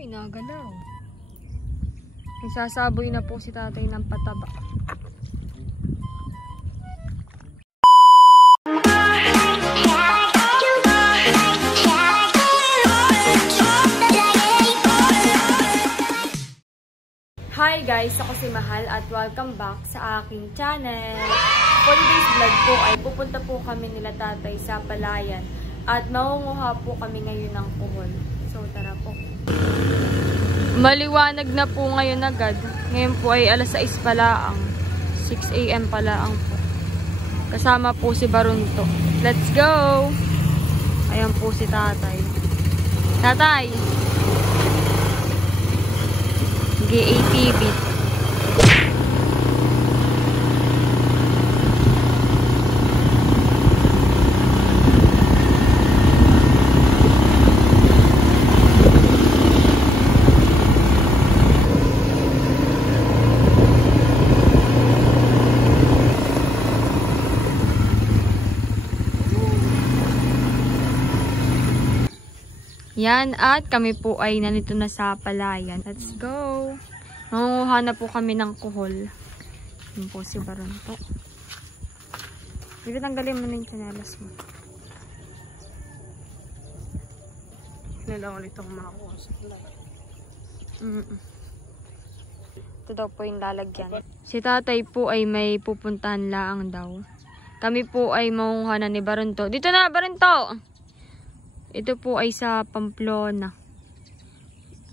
Uy, nagalaw. Nagsasaboy na po si tatay ng pataba. Hi guys! Ako si Mahal at welcome back sa aking channel. For today's vlog po ay pupunta po kami nila tatay sa Palayan at mangunguha po kami ngayon ng kuhol. So tara po. Maliwanag na po ngayon agad. Ngayon po ay alas 6 pala ang 6 AM pala ang po. Kasama po si Barunto. Let's go! Ayan po si tatay. Tatay! GATV. Yan, at kami po ay nandito na sa Palayan. Let's go! Mangunguha na po kami ng kuhol. Yan po si Barunto. Dito tanggalin mo na yung chanelas mo. Kailangan ulit akong makakuha sa Palayan. Ito daw po yung lalagyan. Si tatay po ay may pupuntahan laang daw. Kami po ay mangunguha na ni Barunto. Dito na, Barunto! Ito po ay sa Pamplona.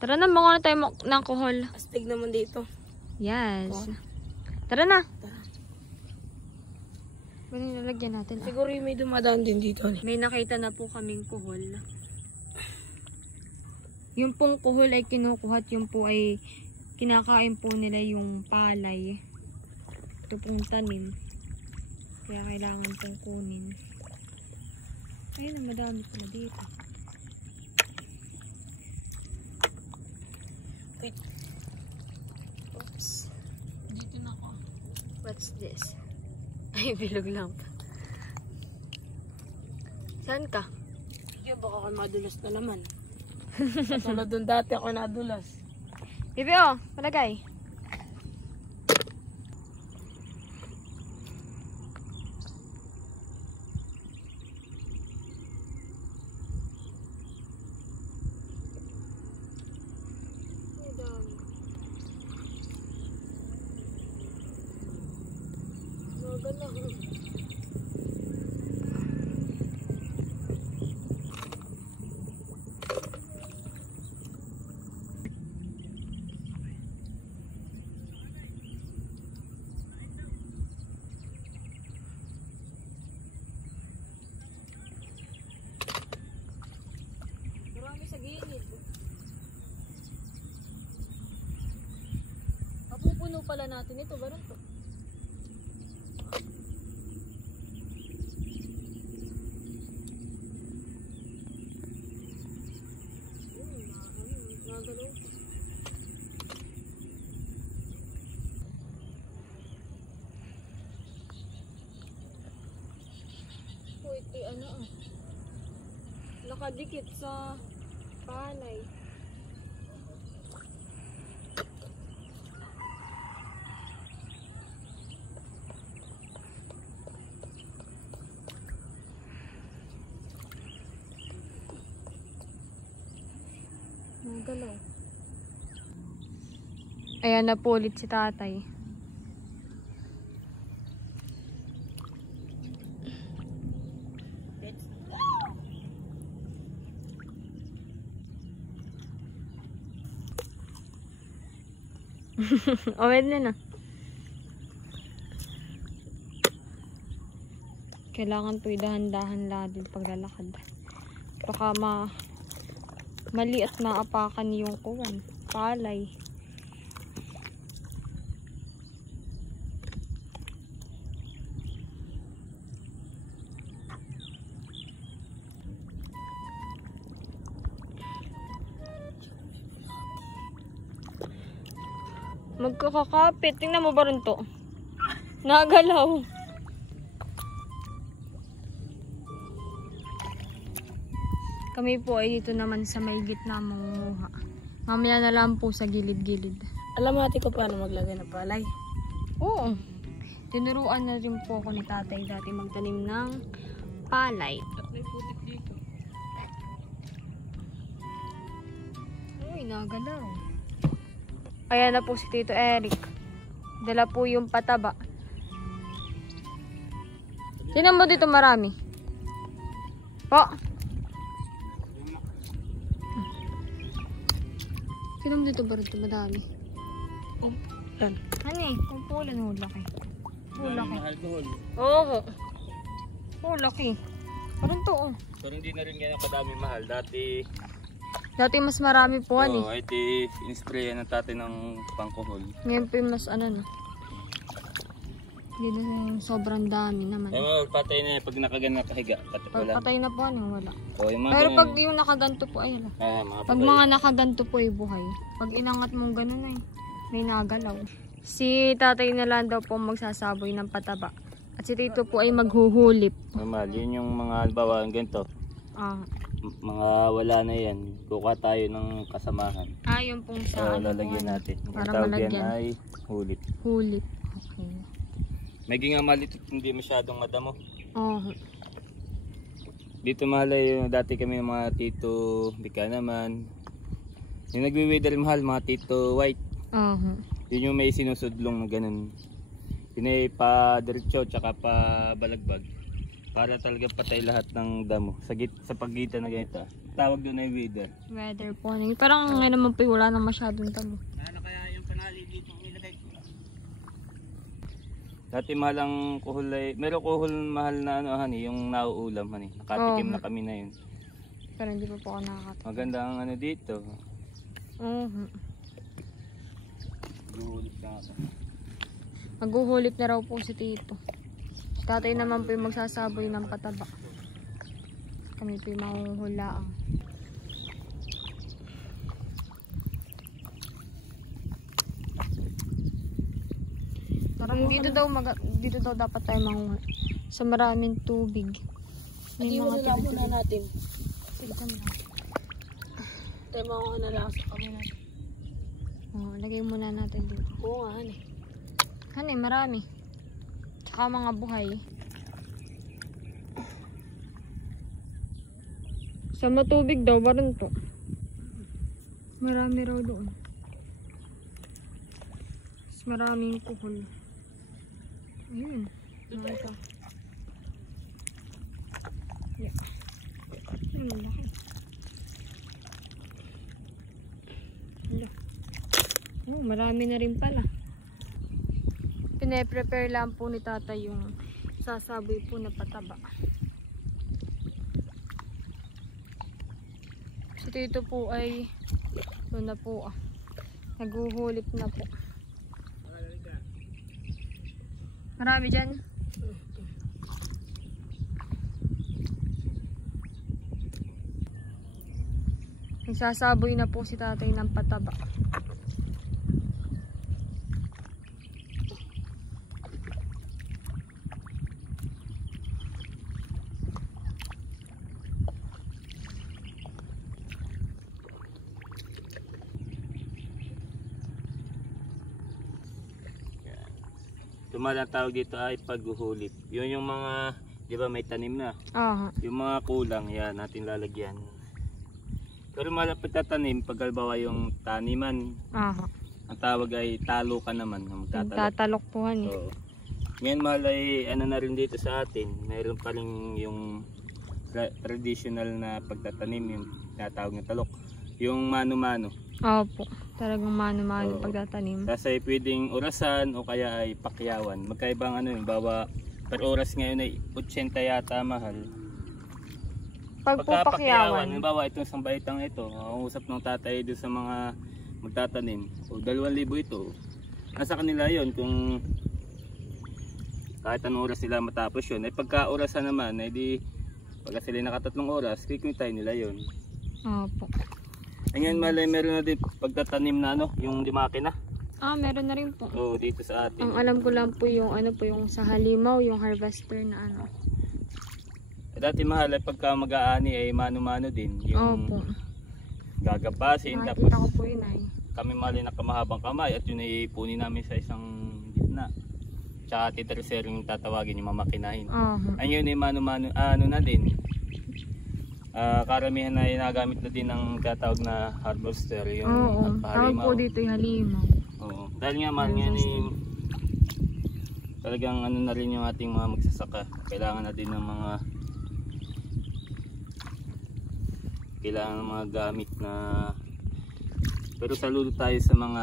Tara na, mga na tayo ng kuhol. Astig naman dito. Yes. Tara na. Ano yung lalagyan natin? Siguro may dumadaan din dito. May nakita na po kaming kuhol. Yung pong kuhol ay kinukuhat. Yung po ay kinakain po nila yung palay. Ito pong tanim. Kaya kailangan pong kunin. Ayun, madami pala dito. Wait. Oops. Dito na ako. What's this? Ay, bilog lang pa. Saan ka? Sige, baka ako madulas na naman. Katulad dun dati ako nadulas. Bibi, oh, palagay. Marami sa gilid. Mapupuno pala natin ito, Barunto. Nakadikit sa palay. Nagalaw. Ayan na po ulit si tatay. Awed na. Kailangan po dahan-dahan lang din paglalakad. Baka mali at maapakan yung kuwan. Palay. Magkakakapit. Tingnan mo, Barunto. Nagalaw. Kami po ay dito naman sa may gitna mangunguha. Mamaya na lang po sa gilid-gilid. Alam mo ate ko paano maglagay ng palay? Oo. Tinuruan na rin po ako ni tatay dati magtanim ng palay. At may putik dito. Uy, nagalaw. Ayan na po si Tito Eric. Dala po yung pataba. Tinan mo dito marami. Po. Tinan mo dito ba rito madami? Yan. Ano eh? Kung pulan, laki. Laki. Mahal doon. Oo. Laki. Parang to oh. Pero hindi na rin ganyan kadami mahal. Dati, Dati mas marami po ano eh. ay in-sprayan ng tatay ng pangkuhol. Ngayon po yung mas ano no. Hindi na sobrang dami naman. Pero patay na yan pag nakahiga. Pati Pag wala. patay na po ano, wala. O, yung mga Pero ganyan, pag yung nakaganto po ay mga pag patay. mga nakaganto po ay buhay. Pag inangat mong ganun ay may nagalaw. Si tatay na lang daw po magsasaboy ng pataba. At si tito po ay maghuhulip. Normal, yun yung mga halimbawa ganito. Ah, Mga wala na yan. Kuha tayo ng kasamahan. yung pong sa O, ano po, lalagyan ano, natin. Ang para tawag yan malagyan. ay hulip. Hulip. Okay. Maging nga maliit, hindi masyadong madamo. Oh. Dito mahal ay yung dati kami ng mga tito Bika naman. Yung nagwi-weather mahal, mga tito White. Oh. Yun yung may sinusudlong na ganun. Yun ay pa diretso tsaka pa balagbag. Para talaga patay lahat ng damo. Sa pagitan na ganito. Tawag doon ay weather. Weather po. Parang ngayon naman po wala na masyadong tamo. Ano kaya yung panali dito nilagay ko? Dati mahal ang kuhol ay, meron kuhol mahal na ano hani, yung nauulam hani. Nakatikim na kami na yun. Pero hindi pa po ako nakakatawa. Maganda ang ano dito. Guhulit na ako. Maghuhulip na raw po si tito. Si tatay naman po yung magsasaboy ng pataba. Kami po yung mahuhulaang. Parang dito daw dapat tayo manguha. Sa maraming tubig. Ate mo nila muna natin. Sige ka na. Tayo makuha na lang sa kami natin. Oh, lagay muna natin dito. Oo nga hani. Hani, marami. Tsaka mga buhay. Sa matubig daw, baron to. Marami raw doon. Mas maraming kuhol. Ayun. Nakita. Yeah. Ayun, laki. Hala. Oh, marami na rin pala. Pine-prepare lang po ni tata yung sasaboy po na pataba. Si tito po ay doon na po naghuhulip na po. Marami dyan. Nagsasaboy na po si tatay ng pataba. Tumalang tawag dito ay paghuhulip. Yun yung mga, di ba may tanim na. Aha. Yung mga kulang, yan natin lalagyan. Pero malapit na tanim, pag halimbawa yung taniman, Aha. ang tawag ay talo ka naman. Tatalok po han. Oo. Ngayon mahal ay ano na rin dito sa atin, mayroon pa rin yung traditional na pagtatanim, yung tinatawag na talok. Yung mano-mano. Opo. Talagang mano-mano Oo. pagtatanim. Kasi ay pwedeng orasan o kaya ay pakyawan. Magkaibang ano yung bawa per oras ngayon ay 80 yata mahal. Pag po Pagka pakyawan, pakyawan. bawa itong isang baitang ito, ang usap ng tatay doon sa mga magtatanim. O 2,000 ito. Nasa kanila yon kung kahit anong oras sila matapos yun. Ay pagka orasan naman, ay di pagka sila nakatatlong oras, kikwintay nila yon. Opo. Ngayon malay meron na din pagtatanim na ano, yung di makina. Meron na rin po. Oo, dito sa atin. Ang alam ko lang po yung ano po yung sa halimaw, yung harvester na ano. Dati mahal ay pagka mag-aani ay mano-mano din. Yung Opo. gagapasin. Tapos Nakikita ko po yun ay. kami mali na kamahabang kamay at yun ay ipunin namin sa isang gitna. Tsaka titraser yung tatawagin yung mamakinahin. Ayun ay mano-mano, ano na din. Karamihan na ginagamit na din ng tatawag na harvester, yung Tawag po dito yung halimaw. Oo. Dahil nga mahal nga ni talagang ano na rin yung ating mga magsasaka. Kailangan na din ng mga gamit na, pero saludo tayo sa mga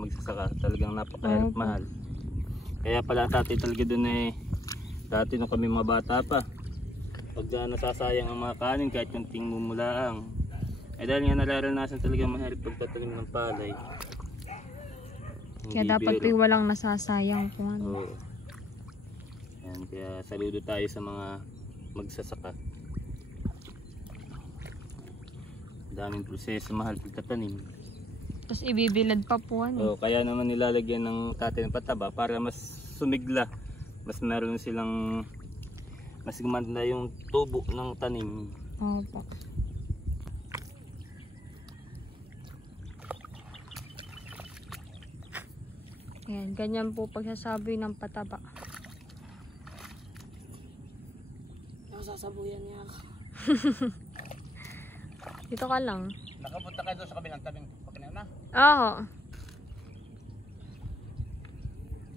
magsasaka, talagang napakahirap mahal. Kaya pala tatay talaga dun dati nung kami mga bata pa, pag nasasayang ang mga kanin kahit yung mumulaang, dahil nga nararanasan talaga mahirap pagtatanim ng palay. Kaya dapat po walang nasasayang po. Oo. Yan, kaya saludo tayo sa mga magsasaka. Daming proseso, mahal pagtatanim. Tapos ibibilad pa po. Kaya naman nilalagyan ng tatay ng pataba para mas sumigla. Mas meron silang, mas gumanda yung tubo ng tanim. Opo. Ayan, ganyan po pagsasaboy ng pataba. Sasabuyan niya ako. Dito ka lang. Nakapunta kayo doon sa kabilang tabing pagkanayon na? Oo.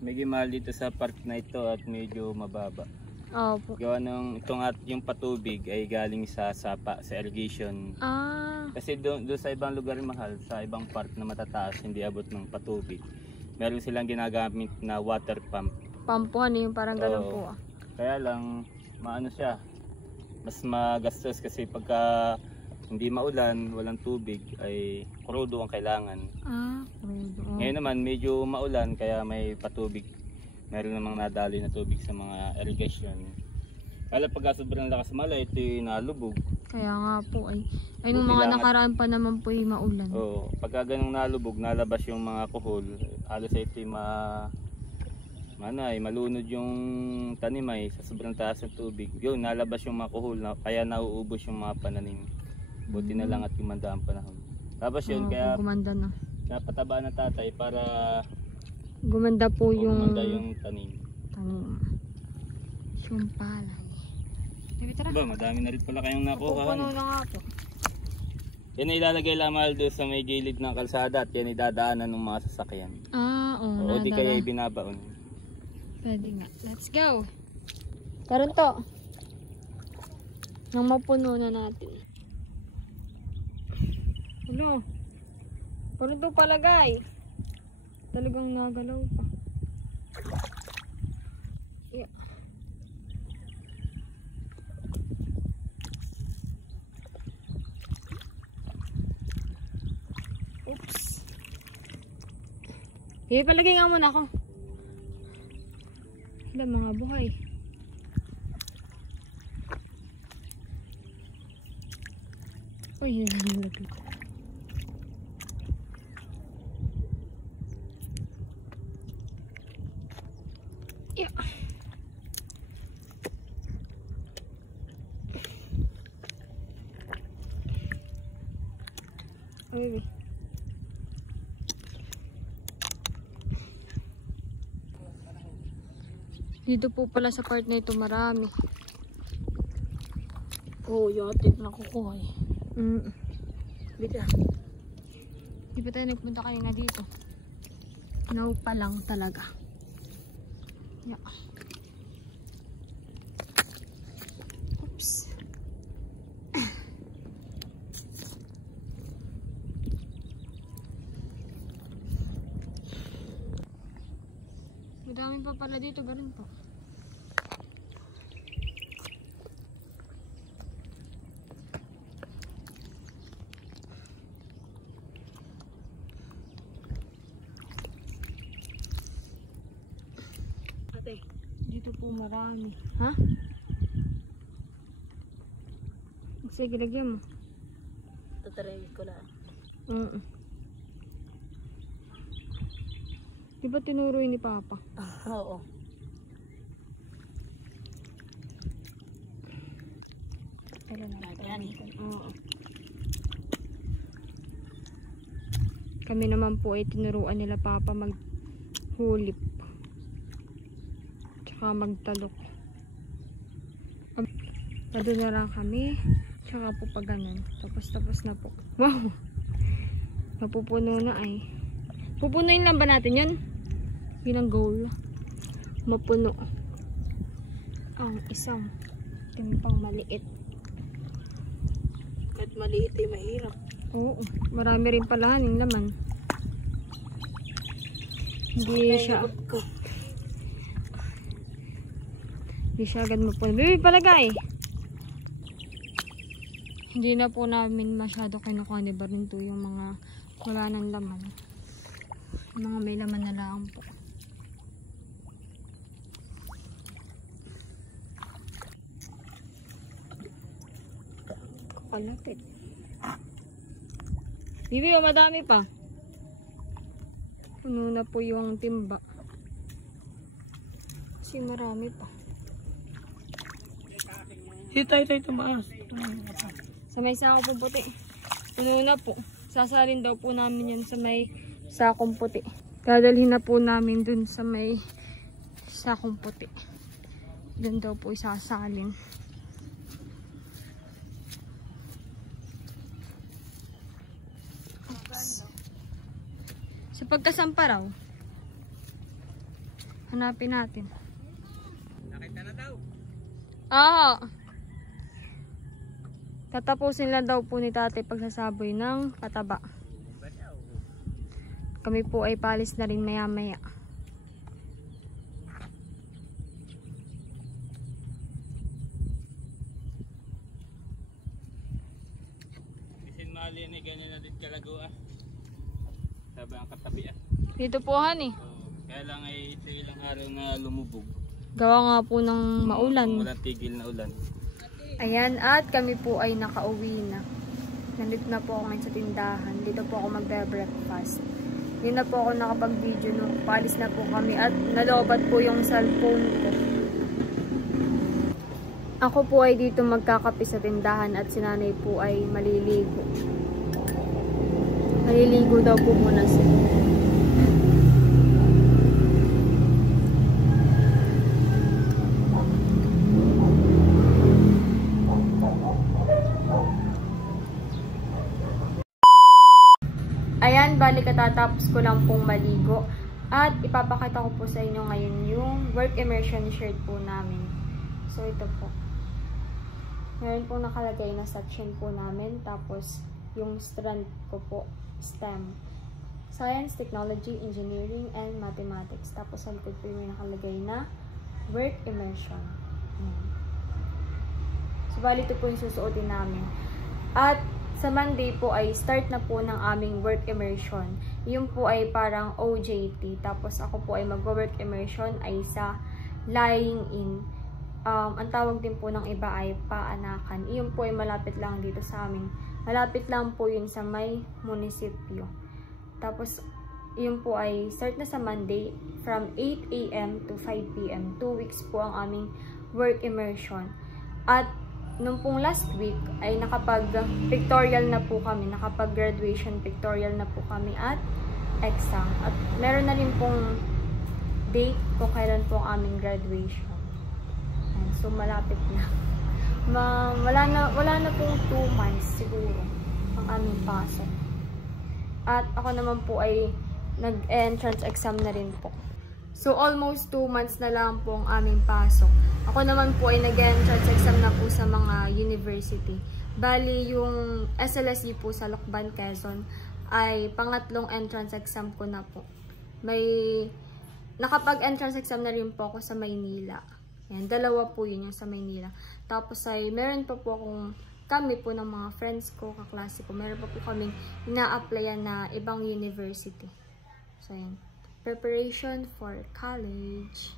Medyo mahal dito sa park na ito at medyo mababa. Opo. Gawa ng yung patubig ay galing sa sapa, sa irrigation. Kasi doon sa ibang lugar mahal, sa ibang park na matataas, hindi abot ng patubig. Meron silang ginagamit na water pump. Pampuhan yung parang ganun po. Kaya lang, maano siya, mas magastos kasi pagka hindi maulan, walang tubig, ay krudo ang kailangan. Krudo. Ngayon naman, medyo maulan, kaya may patubig. Meron namang nadali na tubig sa mga irrigation. Kaya pagka sobrang lakas mala, ito yung nalubog. Kaya nga po ay nung mga nakaraan pa naman po yung maulan. Oo, pagka ganung nalubog, nalabas yung mga kuhol, halos ito yung malunod yung tanim ay sa sobrang taas ng tubig. Yun, nalabas yung mga kuhol, kaya nauubos yung mga pananim. Buti na lang at gumanda ang panahon. Tapos yun, kaya gumanda na. napataba ng tatay para gumanda po gumanda yung tanim. Yung palay. Ba, madami na rin pala kayong nakuha. Pupuno na nga po. Yan ay ilalagay lamang doon sa may gilid ng kalsada at yan idadaanan ng mga sasakyan. Oo. O di kaya ibinabaon. Pwede nga. Let's go. Karon to. Nang mapuno na natin. Hello. Karon to palagay. Talagang nagalaw pa. Yeah. Oops. Palagay nga muna ako. Wala mga buhay. Yun ang nilagay ko. Yeah. Baby. Dito po pala sa part na ito marami. Yatit na kukuha eh. Bita. Di ba tayo nagpunta kanina dito? No pa lang talaga. Yeah. Oops. Madami pa pala dito, ganun pa. Dito po marami. Ha? Sige, lagyan mo. Tataray ko lang. Di ba tinuroy ni Papa? Oo. Kailan na? Yan. Oo. Kami naman po ay tinuruan nila Papa maghulip. Tsaka magtalok. Nandun na lang kami. Tsaka po pag ganun. Tapos na po. Wow! Mapupuno na ay. Pupunuin lang ba natin yun? Yun ang goal. Mapuno. Ang isang timpang maliit. Kahit maliit ay mahirap. Oo. Marami rin pala yung laman. Hindi siya agad mapuno. Baby, palagay! Hindi na po namin masyado kinukuha ni Barinto yung mga wala ng laman. Yung mga may laman na lang po. Kapalapit. Bibi, madami pa. Puno na po yung timba. Kasi marami pa. Ito, tumaas. Sa may sakong puti. Puno na po. Sasalin daw po namin yan sa may sakong puti. Dadalhin na po namin dun sa may sakong puti. Dun daw po isasalin. Sa pagkasampa raw. Hanapin natin. Nakita na daw. Oo. Tatapusin lang daw po ni Tate pagsasaboy ng pataba. Kami po ay palis na rin maya-maya. Bisin mali ni ganyan na din kalago ah. Sabi ang katabi ah. Dito po han eh. So, kaya lang ay ito ilang araw na lumubog. Gawa nga po ng maulan. Walang tigil na ulan. Ayan, at kami po ay nakauwi na. Nandito na po ako ngayon sa tindahan. Dito po ako magbe-breakfast. Hindi na po ako nakapag-video nung paalis na po kami at nalobat po yung cellphone ko. Ako po ay dito magkakape sa tindahan at si nanay po ay maliligo. Maliligo daw po muna siya. Ayan, bali katatapos ko lang pong maligo. At ipapakita ko po sa inyo ngayon yung work immersion shirt po namin. So, ito po. Meron pong nakalagay na section po namin. Tapos, yung strand ko po, STEM. Science, Technology, Engineering, and Mathematics. Tapos, sa likod po yung nakalagay na work immersion. So, bali ito po yung susuotin namin. At, sa Monday po ay start na po ng aming work immersion. Yung po ay parang OJT. Tapos ako po ay mag-work immersion ay sa lying in. Ang tawag din po ng iba ay paanakan. Yung po ay malapit lang dito sa amin. Malapit lang po yun sa may munisipyo. Tapos yun po ay start na sa Monday from 8 AM to 5 PM. 2 weeks po ang aming work immersion. At nung pong last week ay nakapag-pictorial na po kami, nakapag-graduation pictorial na po kami at exam. At meron na rin pong date kung kailan po ang aming graduation. And so malapit na. Wala na pong 2 months siguro ang aming pasok. At ako naman po ay nag-entrance exam na rin po. So almost 2 months na lang po ang aming pasok. Ako naman po ay nag-entrance exam na po sa mga university. Bali, yung SLSE po sa Lokban, Quezon ay pangatlong entrance exam ko na po. Nakapag-entrance exam na rin po ako sa Maynila. Ayan, 2 po yun yung sa Maynila. Tapos ay meron pa po kami po ng mga friends ko, kaklase ko. Meron pa po kaming ina-applyan na ibang university. So ayan, preparation for college.